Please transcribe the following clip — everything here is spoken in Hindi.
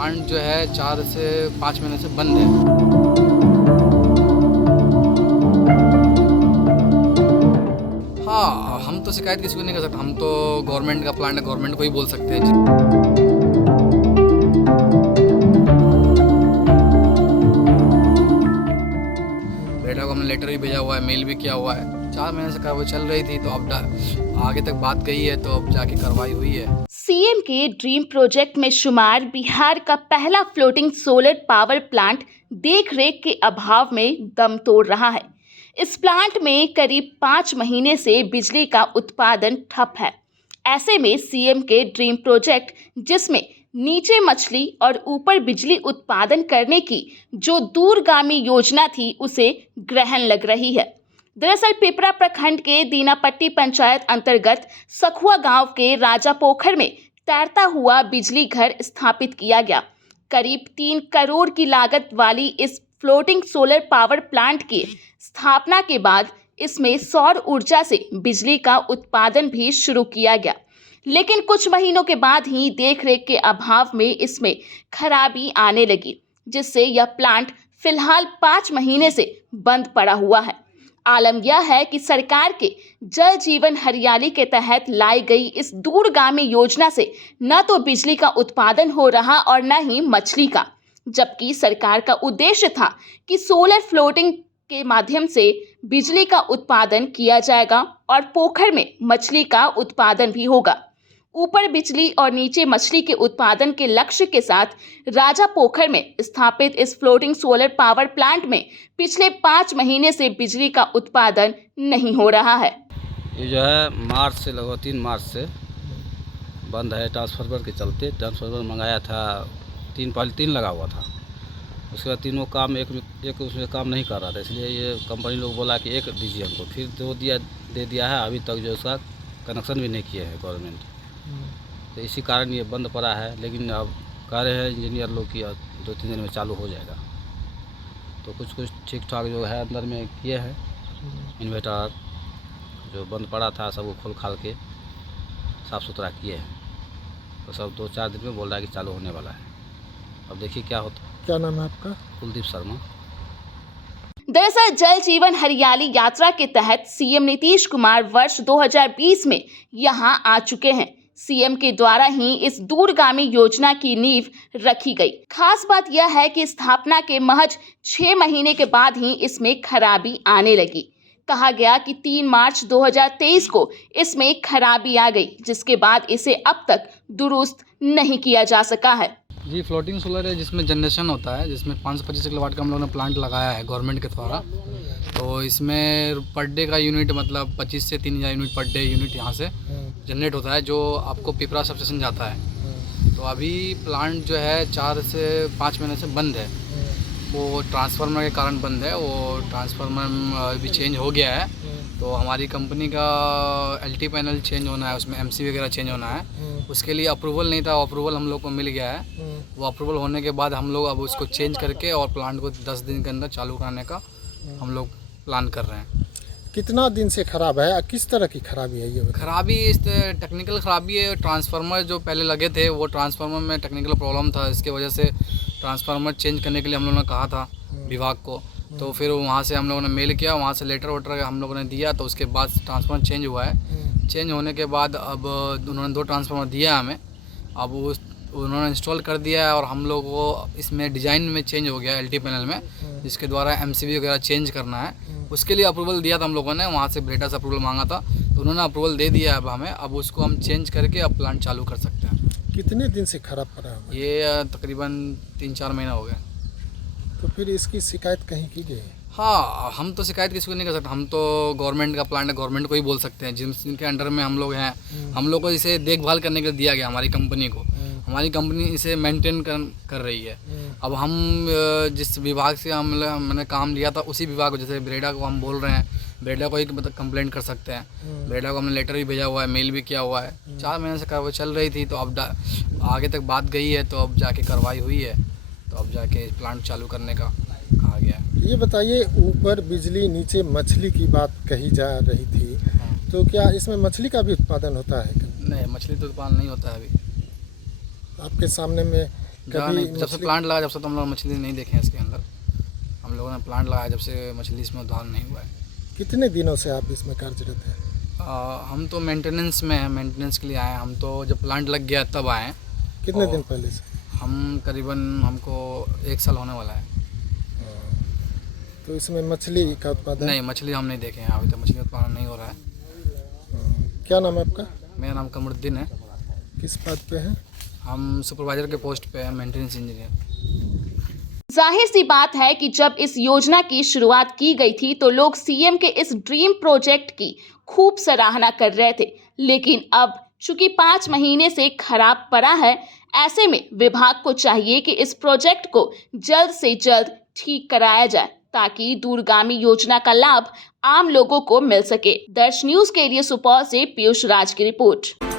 प्लांट जो है 4 से 5 महीने से बंद है। हाँ, हम तो शिकायत किसी को नहीं कर सकते, हम तो गवर्नमेंट का प्लांट है, गवर्नमेंट को ही बोल सकते हैं। बेटा को हमने लेटर भी भेजा हुआ है, मेल भी किया हुआ है। 4 महीने से कार्रवाई चल रही थी, तो अब आगे तक बात गई है, तो अब जाके कार्रवाई हुई है। सीएम के ड्रीम प्रोजेक्ट में शुमार बिहार का पहला फ्लोटिंग सोलर पावर प्लांट देखरेख के अभाव में दम तोड़ रहा है। इस प्लांट में करीब 5 महीने से बिजली का उत्पादन ठप है। ऐसे में सीएम के ड्रीम प्रोजेक्ट, जिसमें नीचे मछली और ऊपर बिजली उत्पादन करने की जो दूरगामी योजना थी, उसे ग्रहण लग रही है। दरअसल पिपरा प्रखंड के दीनापट्टी पंचायत अंतर्गत सखुआ गांव के राजा पोखर में तैरता हुआ बिजली घर स्थापित किया गया। करीब 3 करोड़ की लागत वाली इस फ्लोटिंग सोलर पावर प्लांट की स्थापना के बाद इसमें सौर ऊर्जा से बिजली का उत्पादन भी शुरू किया गया, लेकिन कुछ महीनों के बाद ही देखरेख के अभाव में इसमें खराबी आने लगी, जिससे यह प्लांट फिलहाल 5 महीने से बंद पड़ा हुआ है। आलम यह है कि सरकार के जल जीवन हरियाली के तहत लाई गई इस दूरगामी योजना से न तो बिजली का उत्पादन हो रहा और न ही मछली का, जबकि सरकार का उद्देश्य था कि सोलर फ्लोटिंग के माध्यम से बिजली का उत्पादन किया जाएगा और पोखर में मछली का उत्पादन भी होगा। ऊपर बिजली और नीचे मछली के उत्पादन के लक्ष्य के साथ राजा पोखर में स्थापित इस फ्लोटिंग सोलर पावर प्लांट में पिछले 5 महीने से बिजली का उत्पादन नहीं हो रहा है। ये जो है मार्च से लगभग 3 मार्च से बंद है ट्रांसफार्मर के चलते। ट्रांसफार्मर मंगाया था, पहले 3 लगा हुआ था, उसके बाद तीनों काम एक उसमें काम नहीं कर रहा था, इसलिए ये कंपनी लोग बोला कि एक दीजिए हमको, फिर दे दिया है। अभी तक जो उसका कनेक्शन भी नहीं किया है गवर्नमेंट, तो इसी कारण ये बंद पड़ा है। लेकिन अब कह रहे हैं इंजीनियर लोग कि 2-3 दिन में चालू हो जाएगा। तो कुछ ठीक ठाक जो है अंदर में किए हैं। इन्वर्टर जो बंद पड़ा था सब वो खोल खाल के साफ़ सुथरा किए हैं, तो सब 2-4 दिन में बोल रहा है कि चालू होने वाला है। अब देखिए क्या होता है। क्या नाम है आपका? कुलदीप शर्मा। दरअसल जल जीवन हरियाली यात्रा के तहत सीएम नीतीश कुमार वर्ष 2020 में यहां आ चुके हैं। सीएम के द्वारा ही इस दूरगामी योजना की नींव रखी गई। खास बात यह है कि स्थापना के महज 6 महीने के बाद ही इसमें खराबी आने लगी। कहा गया कि 3 मार्च 2023 को इसमें खराबी आ गई, जिसके बाद इसे अब तक दुरुस्त नहीं किया जा सका है। जी, फ्लोटिंग सोलर है जिसमें जनरेशन होता है, जिसमें 525 किलोवाट का हम लोगों ने प्लांट लगाया है गवर्नमेंट के द्वारा। तो इसमें पर डे का यूनिट मतलब 25 से 3000 यूनिट पर डे यूनिट यहाँ से जनरेट होता है, जो आपको पिपरा सब स्टेशन जाता है। तो अभी प्लांट जो है 4 से 5 महीने से बंद है। वो ट्रांसफार्मर के कारण बंद है। वो ट्रांसफार्मर भी चेंज हो गया है, तो हमारी कंपनी का एलटी पैनल चेंज होना है, उसमें एमसी वगैरह चेंज होना है। उसके लिए अप्रूवल नहीं था, अप्रूवल हम लोग को मिल गया है। वो अप्रूवल होने के बाद हम लोग अब उसको चेंज करके और प्लांट को 10 दिन के अंदर चालू कराने का हम लोग प्लान कर रहे हैं। कितना दिन से खराब है? किस तरह की खराबी है ये? खराबी इस टेक्निकल खराबी है। ट्रांसफार्मर जो पहले लगे थे वो ट्रांसफार्मर में टेक्निकल प्रॉब्लम था, इसके वजह से ट्रांसफार्मर चेंज करने के लिए हम लोगों ने कहा था विभाग को। तो फिर वहाँ से हम लोगों ने मेल किया, वहाँ से लेटर वेटर हम लोगों ने दिया, तो उसके बाद ट्रांसफार्मर चेंज हुआ है। चेंज होने के बाद अब उन्होंने 2 ट्रांसफार्मर दिया हमें, अब उन्होंने इंस्टॉल कर दिया है और हम लोग वो इसमें डिज़ाइन में चेंज हो गया एलटी पैनल में, जिसके द्वारा एमसीबी वगैरह चेंज करना है। उसके लिए अप्रूवल दिया था हम लोगों ने, वहाँ से ब्रेटा से अप्रूवल मांगा था, तो उन्होंने अप्रूवल दे दिया है अब हमें। अब उसको हम चेंज करके अब प्लांट चालू कर सकते हैं। कितने दिन से खराब पड़ा है? ये तकरीबन 3-4 महीना हो गए। तो फिर इसकी शिकायत कहीं की गई? हाँ, हम तो शिकायत किसी को नहीं कर सकते, हम तो गवर्नमेंट का प्लांट है, गवर्नमेंट को ही बोल सकते हैं, जिनके अंडर में हम लोग हैं। हम लोग को इसे देखभाल करने के लिए दिया गया हमारी कंपनी को। हमारी कंपनी इसे मेंटेन कर रही है। अब हम जिस विभाग से मैंने काम लिया था उसी विभाग को, जैसे ब्रेडा को हम बोल रहे हैं, ब्रेडा को ही कंप्लेंट कर सकते हैं। ब्रेडा को हमने लेटर भी भेजा हुआ है, मेल भी किया हुआ है। 4 महीने से कार्रवाई चल रही थी, तो अब आगे तक बात गई है, तो अब जाके कार्रवाई हुई है, तो अब जाके प्लांट चालू करने का कहा गया है। ये बताइए, ऊपर बिजली नीचे मछली की बात कही जा रही थी, तो क्या इसमें मछली का भी उत्पादन होता है? नहीं, मछली तो उत्पादन नहीं होता है अभी। आपके सामने में जगह कभी नहीं, जब से मछली- प्लांट लगा जब से तो हम लोग मछली नहीं देखे हैं इसके अंदर। हम लोगों ने प्लांट लगाया जब से मछली इसमें उद्धार नहीं हुआ है। कितने दिनों से आप इसमें कार्यरत हैं? हम तो मेंटेनेंस में हैं, मेंटेनेंस के लिए आए हैं। हम तो जब प्लांट लग गया तब आए हैं। कितने और- दिन पहले से? हम करीबन हमको 1 साल होने वाला है। तो इसमें मछली का उत्पादन? नहीं, मछली हम नहीं देखे हैं, अभी तक मछली उत्पादन नहीं हो रहा है। क्या नाम है आपका? मेरा नाम कमरुद्दीन है। किस पद पे हैं? हम सुपरवाइजर के पोस्ट पे हैं, मेंटेनेंस इंजीनियर। जाहिर सी बात है कि जब इस योजना की शुरुआत की गई थी तो लोग सीएम के इस ड्रीम प्रोजेक्ट की खूब सराहना कर रहे थे, लेकिन अब चूंकि 5 महीने से खराब पड़ा है, ऐसे में विभाग को चाहिए कि इस प्रोजेक्ट को जल्द से जल्द ठीक कराया जाए ताकि दूरगामी योजना का लाभ आम लोगों को मिल सके। दर्श न्यूज के लिए सुपौल से पीयूष राज की रिपोर्ट।